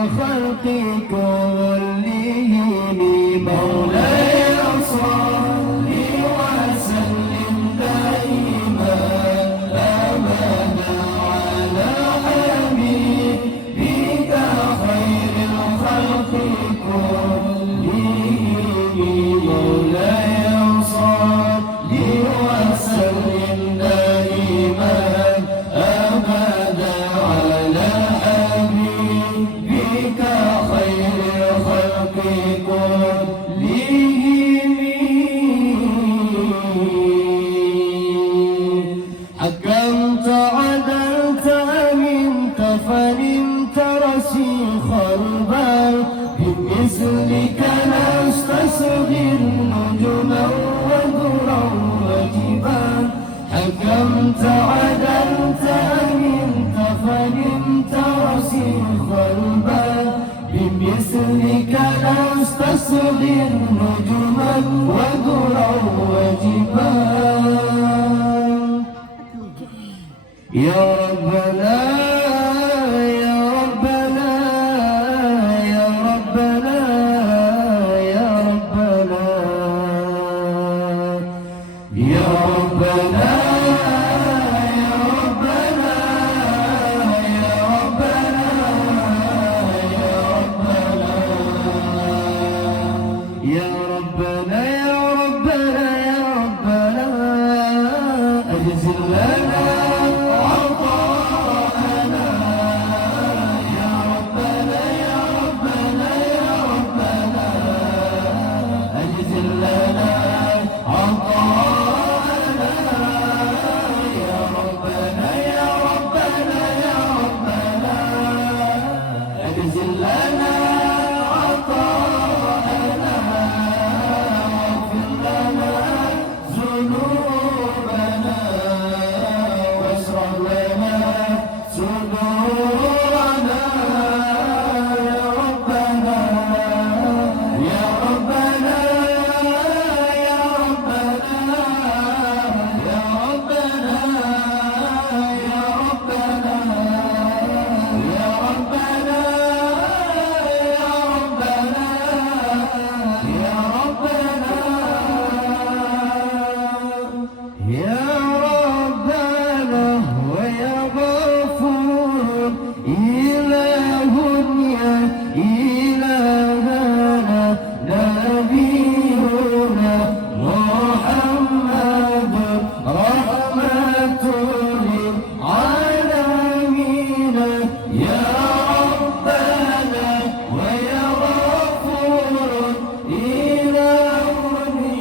الخلق كلهم مولاي صل وسلم دائما أبدا على حبيبك خير الخلق كلهم مولاي صل وسلم دائما أبدا على حبيبك خير الخلق كلهم حكمت عدلت أمنت فنمت رسيخ البال بمثلك نستصغر نجما وذرا وجبال حكمت عدلت أمنت فنمت رسيخ البال بمثلك نستصغر نجما وذرا وجبال يا ربنا يا ربنا يا ربنا يا ربنا يا ربنا يا ربنا يا ربنا يا ربنا يا ربنا يا ربنا يا ربنا أجزل لنا عطاءنا يا ربنا يا ربنا يا ربنا أجزل لنا عطاءنا يا ربنا يا ربنا يا ربنا أجزل لنا عطاءنا واغفر لنا ذنوبنا واشرح لنا صدورنا يا ربنا يا ربنا يا ربنا يا ربنا يا ربنا يا ربنا يا ربنا يا ربنا ويا غفور إله يا إلهنا نبينا محمد رحمة للعالمين يا ربنا ويا غفور إله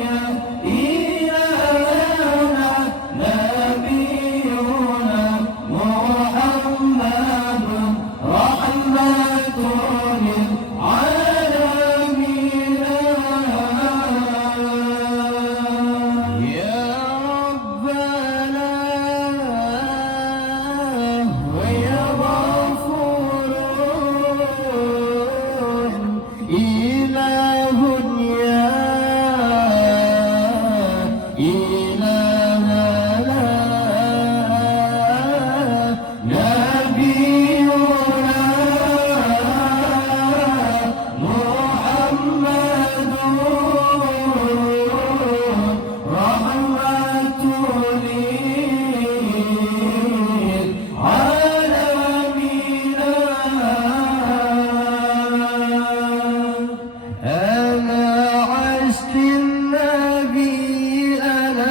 يا إلهنا نبينا محمد رحمة للعالمين يا ربنا ويا غفور إله يا إلهنا نبينا محمد رحمة للعالمين أنا عشت النبي أنا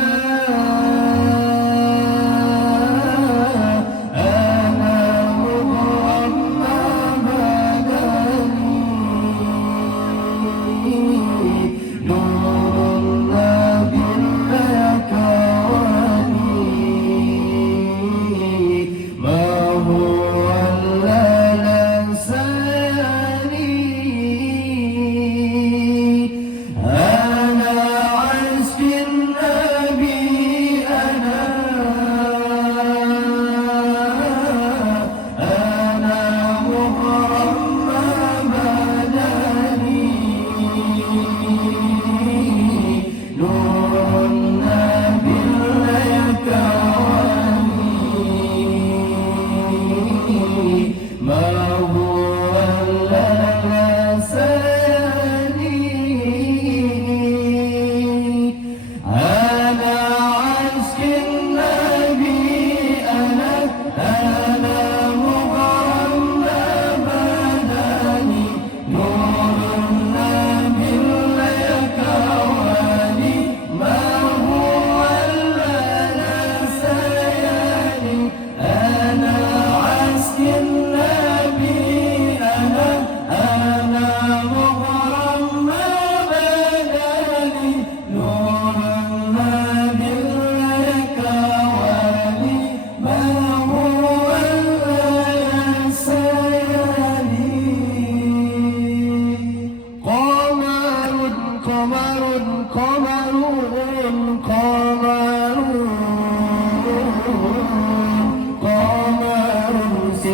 مغرم ما بدني نور النبي لك ولي ما هو إلا لساني أنا عشق النبي أنا مغرم ما بدني نور النبي لك ولي ما هو إلا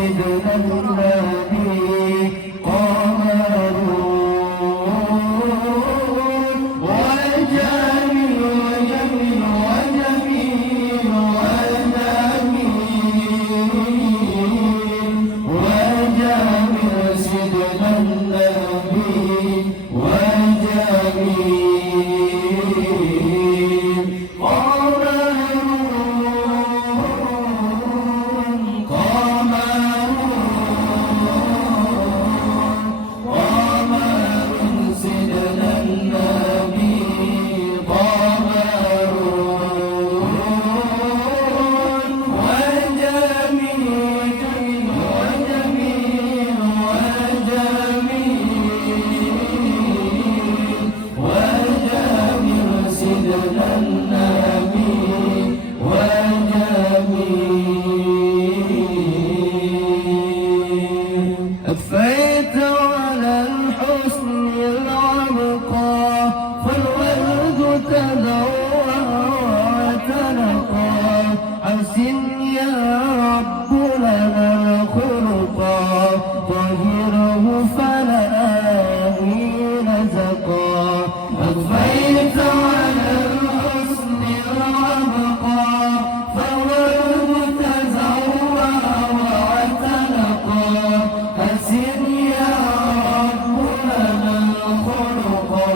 سيدنا النبي قمر وجميل وجميل وجميل وجميل وجميل سيدنا النبي وجميل أفيت على الحسن العبقى فالورد تلوى وتنقى حسن يا رب لنا الخلقا طهره فلا حين زقا أفيت على الحسن العبقى فالورد تزوى وتنقى حسن يا رب لنا الخلقا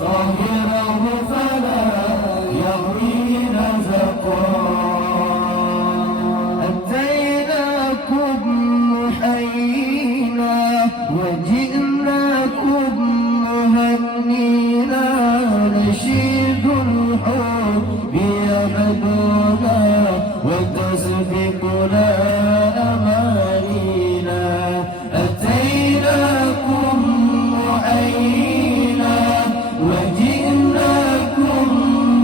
طهره فلا يغوي نزقا أتيناكم محيينا وجئناكم مهنينا نشيد الحب يبدونا وتسبقنا أمانينا أتيناكم محيينا وجئناكم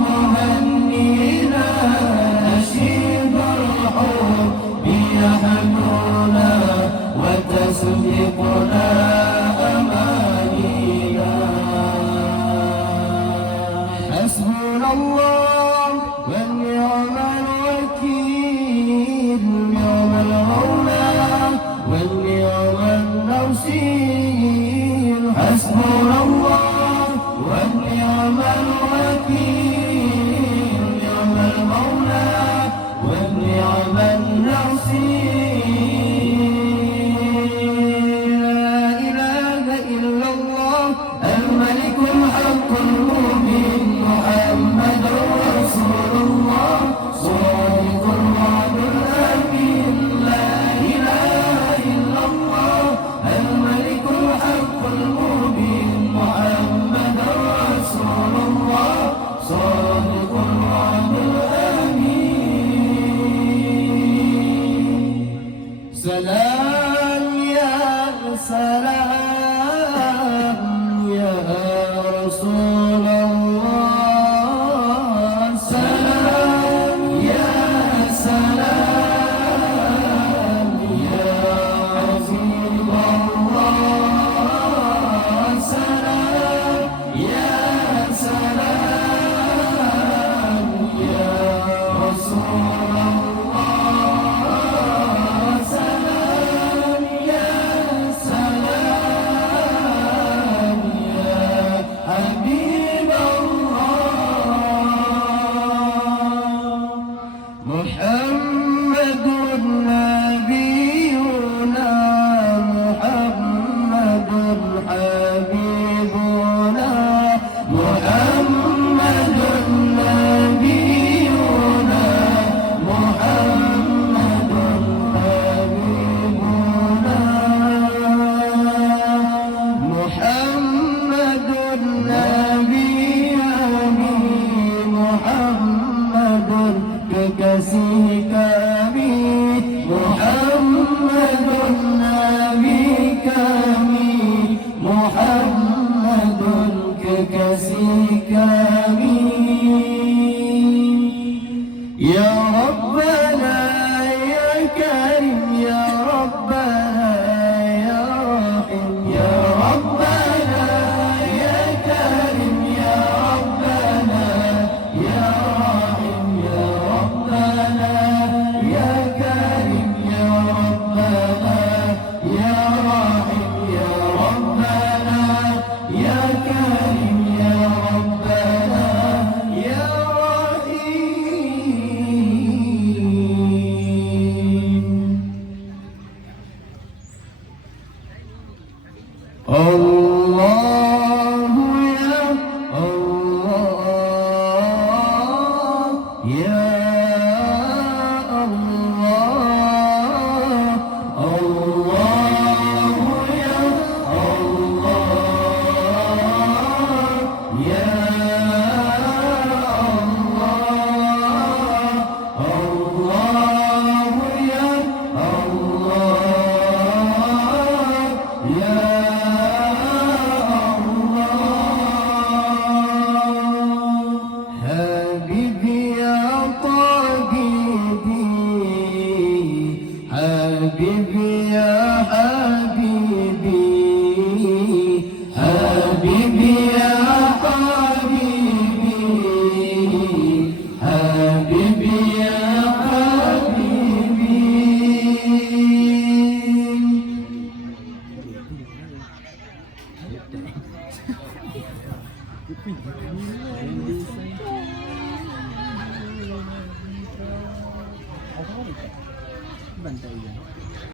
مهنينا نشيد الحب يحملنا وتسبقنا أمانينا حسبنا الله ونعم الوكيل نعم المولى ونعم النصير حسبنا الله ونعم الوكيل نعم المولى ونعم النصير لا إله إلا الله الملك الحق المبين محمد رسول الله صادق الوعد الأمين لا إله إلا الله الملك الحق المبين محمد رسول الله صادق الوعد الأمين سلام يا سلام يا رسول الله سلام يا سلام يا حبيب الله سلام يا سلام يا رسول الله سلام يا سلام الله يا الله يا الله الله يا الله يا حبيبي يا حبيبي حبيبي يا حبيبي حبيبي يا حبيبي Bantai ya.